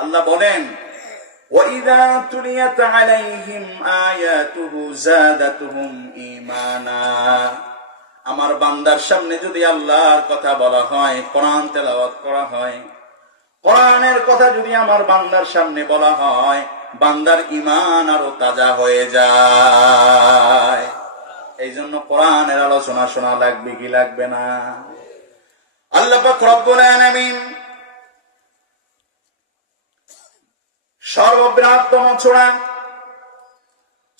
আল্লাহ বলেন, وَإِذَا تُلِيَتْ عَلَيْهِمْ آيَاتُهُ زَادَتْهُمْ ঈমানা। আমার বান্দার সামনে যদি আল্লাহর কথা বলা হয়, কোরআন তেলাওয়াত করা হয়, কোরআনের কথা যদি আমার বান্দার সামনে বলা হয়, বান্দার ঈমান আরো তাজা হয়ে যায়। এই জন্য কোরআনের আলোচনা শোনা লাগবে কি লাগবে না? আল্লাহ পাক রব্বুল আলামিন সর্ববৃহত্তম সূরা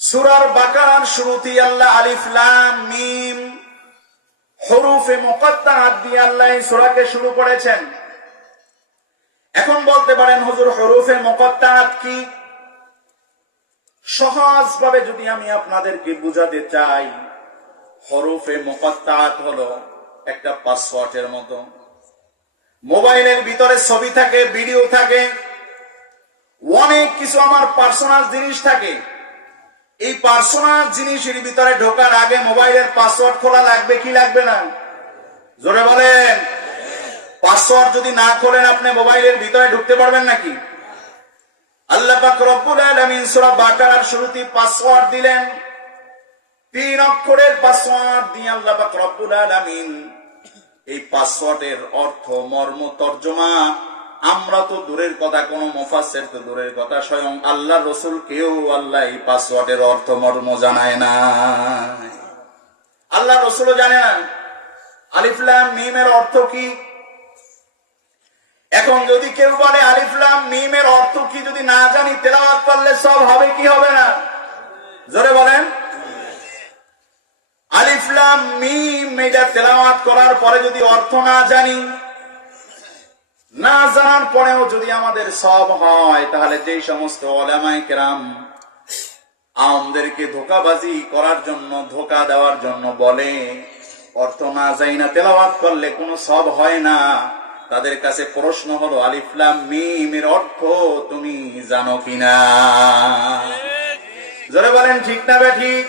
সূরার বাকারার শুরুতেই আল্লাহ আলিফ লাম মিম হুরুফে মুকাত্তাআত দিয়ে আল্লাহ এই সূরাকে শুরু করেছেন। এখন বলতে পারেন, হুজুর হুরুফে মুকাত্তাআত কি? সহজভাবে যদি আমি আপনাদেরকে বুঝাতে চাই, হুরুফে মুকাত্তাআত হলো একটা পাসওয়ার্ডের মতো। মোবাইলের ভিতরে ছবি থাকে, ভিডিও থাকে, অনেক কিছু আমার পার্সোনাল জিনিস থাকে। এই পার্সোনাল জিনিসের ভিতরে ঢোকার আগে মোবাইলের পাসওয়ার্ড খোলা লাগবে কি লাগবে না? জোরে বলেন। পাসওয়ার্ড যদি না খোলেন আপনি মোবাইলের ভিতরে ঢুকতে পারবেন নাকি? আল্লাহ পাক রব্বুল আলামিন সূরা বাকারার শুরুতে পাসওয়ার্ড দিলেন। 3 অক্ষরের পাসওয়ার্ড দিয়ে আল্লাহ পাক রব্বুল আলামিন এই পাসওয়ার্ডের অর্থ, মর্ম, তর্জমা আমরা তো দূরের কথা, কোন মুফাসসির তো দূরের কথা, স্বয়ং আল্লাহ রাসূল কেউ আল্লাহ এই পাসওয়ার্ডের অর্থ মর্ম জানায় না। আল্লাহ রাসূলও জানে না আলিফ লাম মিমের অর্থ কি। এখন যদি কেউ বলে আলিফ লাম মিমের অর্থ কি যদি না জানি তেলাওয়াত করলে সব হবে কি হবে না? জোরে বলেন। আলিফ লাম মিম এটা তেলাওয়াত করার পরে যদি অর্থ না জানি, না জানার পরেও যদি আমাদের সব হয়, তাহলে যেই সমস্ত উলামায়ে কেরাম আমাদেরকে ধোঁকাবাজি করার জন্য, ধোঁকা দেওয়ার জন্য বলে অর্থ না জানি না তেলাওয়াত করলে কোনো সব হয় না, তাদের কাছে প্রশ্ন হলো আলিফ লাম মিমের অর্থ তুমি জানো কিনা? জোরে বলেন ঠিক না বে ঠিক?